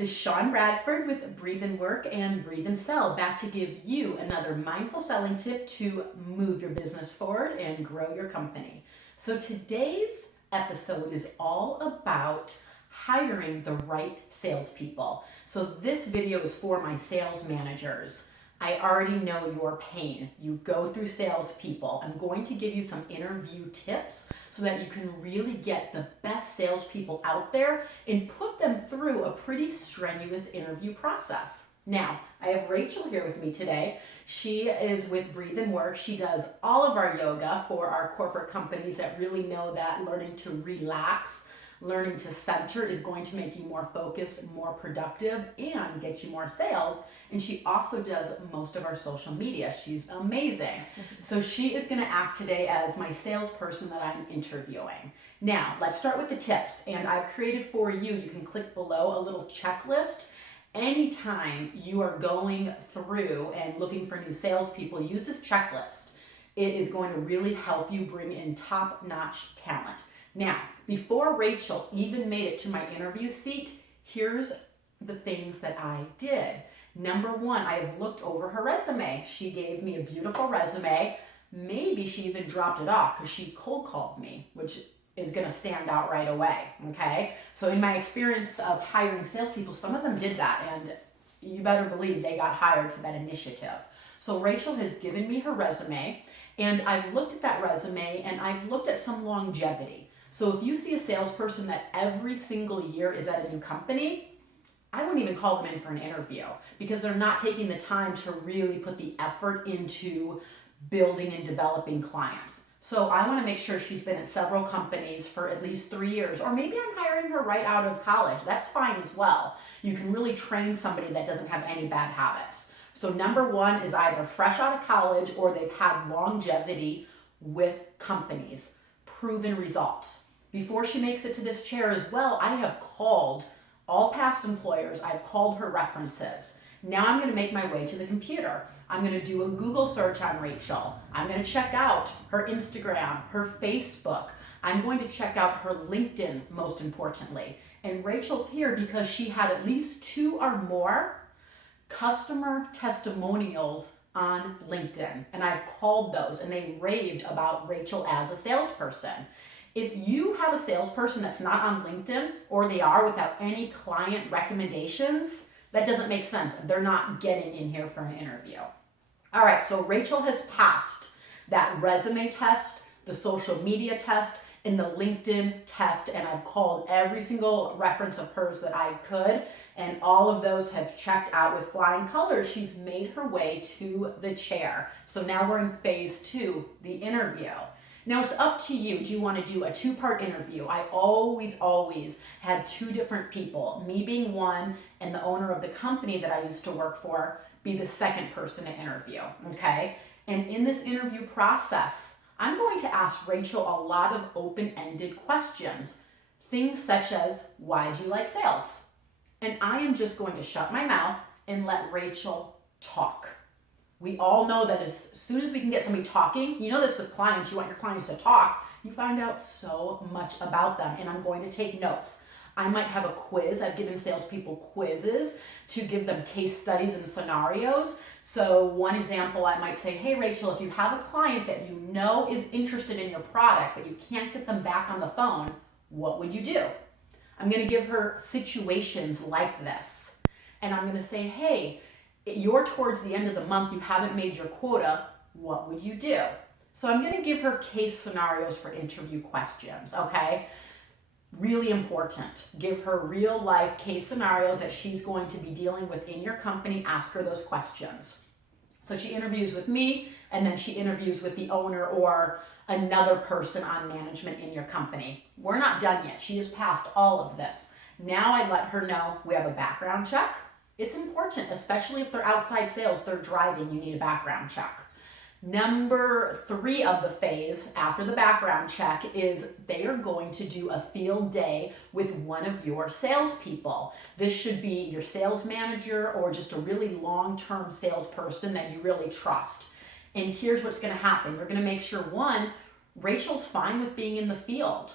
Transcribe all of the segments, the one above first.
This is Sean Bradford with Breathe and Work and Breathe and Sell, back to give you another mindful selling tip to move your business forward and grow your company. So today's episode is all about hiring the right salespeople. So this video is for my sales managers. I already know your pain. You go through salespeople. I'm going to give you some interview tips so that you can really get the best salespeople out there and put them through a pretty strenuous interview process. Now, I have Rachel here with me today. She is with Breathe and Work. She does all of our yoga for our corporate companies that really know that learning to relax, learning to center is going to make you more focused, more productive, and get you more sales. And she also does most of our social media. She's amazing. So she is going to act today as my salesperson that I'm interviewing. Now, let's start with the tips. And I've created for you, you can click below, a little checklist. Anytime you are going through and looking for new salespeople, use this checklist. It is going to really help you bring in top-notch talent. Now, before Rachel even made it to my interview seat, here's the things that I did. Number one, I have looked over her resume. She gave me a beautiful resume. Maybe she even dropped it off because she cold called me, which is going to stand out right away, okay? So in my experience of hiring salespeople, some of them did that, and you better believe they got hired for that initiative. So Rachel has given me her resume, and I've looked at that resume, and I've looked at some longevity. So if you see a salesperson that every single year is at a new company, I wouldn't even call them in for an interview because they're not taking the time to really put the effort into building and developing clients. So I want to make sure she's been at several companies for at least 3 years, or maybe I'm hiring her right out of college. That's fine as well. You can really train somebody that doesn't have any bad habits. So number one is either fresh out of college or they've had longevity with companies, proven results. Before she makes it to this chair as well, I have called all past employers. I've called her references. Now I'm going to make my way to the computer. I'm going to do a Google search on Rachel. I'm going to check out her Instagram, her Facebook. I'm going to check out her LinkedIn, most importantly. And Rachel's here because she had at least 2 or more customer testimonials on LinkedIn. And I've called those and they raved about Rachel as a salesperson. If you have a salesperson that's not on LinkedIn, or they are without any client recommendations, that doesn't make sense. They're not getting in here for an interview. All right, so Rachel has passed that resume test, the social media test, and the LinkedIn test, and I've called every single reference of hers that I could, and all of those have checked out with flying colors. She's made her way to the chair. So now we're in phase 2, the interview. Now it's up to you. Do you want to do a 2-part interview? I always had 2 different people, me being one and the owner of the company that I used to work for be the second person to interview, okay? And in this interview process, I'm going to ask Rachel a lot of open-ended questions. Things such as, why do you like sales? And I am just going to shut my mouth and let Rachel talk. We all know that as soon as we can get somebody talking, you know this with clients, you want your clients to talk, you find out so much about them, and I'm going to take notes. I might have a quiz. I've given salespeople quizzes to give them case studies and scenarios. So one example, I might say, hey Rachel, if you have a client that you know is interested in your product, but you can't get them back on the phone, what would you do? I'm going to give her situations like this. And I'm going to say, hey, you're towards the end of the month, you haven't made your quota, what would you do? So I'm going to give her case scenarios for interview questions, okay? Really important. Give her real life case scenarios that she's going to be dealing with in your company. Ask her those questions. So she interviews with me, and then she interviews with the owner or another person on management in your company. We're not done yet. She has passed all of this. Now I let her know we have a background check. It's important, especially if they're outside sales, they're driving, you need a background check. Number 3 of the phase after the background check is they are going to do a field day with one of your salespeople. This should be your sales manager or just a really long-term salesperson that you really trust. And here's what's going to happen. You're going to make sure, one, Rachel's fine with being in the field.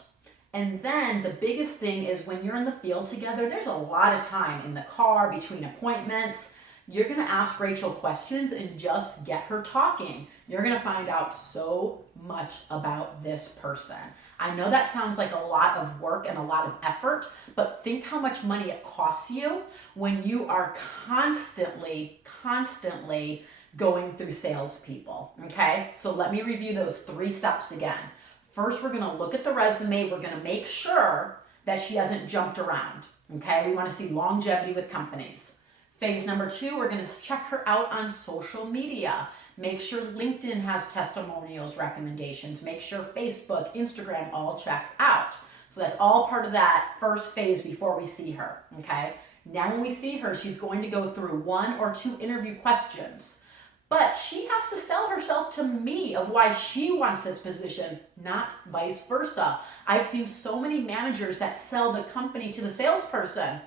And then the biggest thing is when you're in the field together, there's a lot of time in the car, between appointments. You're gonna ask Rachel questions and just get her talking. You're gonna find out so much about this person. I know that sounds like a lot of work and a lot of effort, but think how much money it costs you when you are constantly going through salespeople, okay? So let me review those 3 steps again. First, we're gonna look at the resume. We're gonna make sure that she hasn't jumped around, okay? We wanna see longevity with companies. Phase number 2, we're gonna check her out on social media. Make sure LinkedIn has testimonials, recommendations. Make sure Facebook, Instagram all checks out. So that's all part of that first phase before we see her, okay? Now when we see her, she's going to go through 1 or 2 interview questions. But she has to sell herself to me of why she wants this position, not vice versa. I've seen so many managers that sell the company to the salesperson.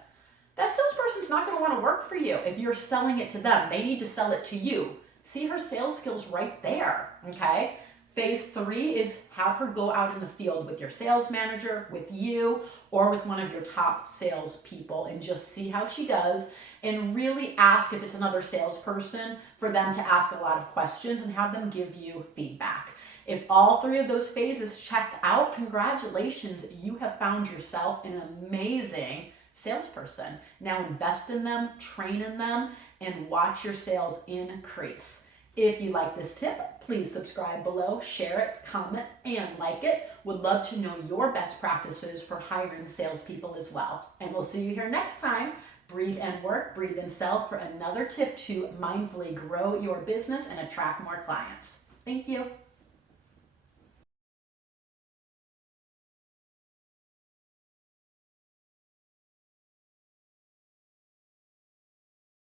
That salesperson's not going to want to work for you if you're selling it to them. They need to sell it to you. See her sales skills right there, okay? Phase 3 is have her go out in the field with your sales manager, with you, or with one of your top salespeople and just see how she does and really ask if it's another salesperson for them to ask a lot of questions and have them give you feedback. If all 3 of those phases check out, congratulations, you have found yourself an amazing salesperson. Now invest in them, train in them, and watch your sales increase. If you like this tip, please subscribe below, share it, comment, and like it. Would love to know your best practices for hiring salespeople as well. And we'll see you here next time. Breathe and work, breathe and sell for another tip to mindfully grow your business and attract more clients. Thank you.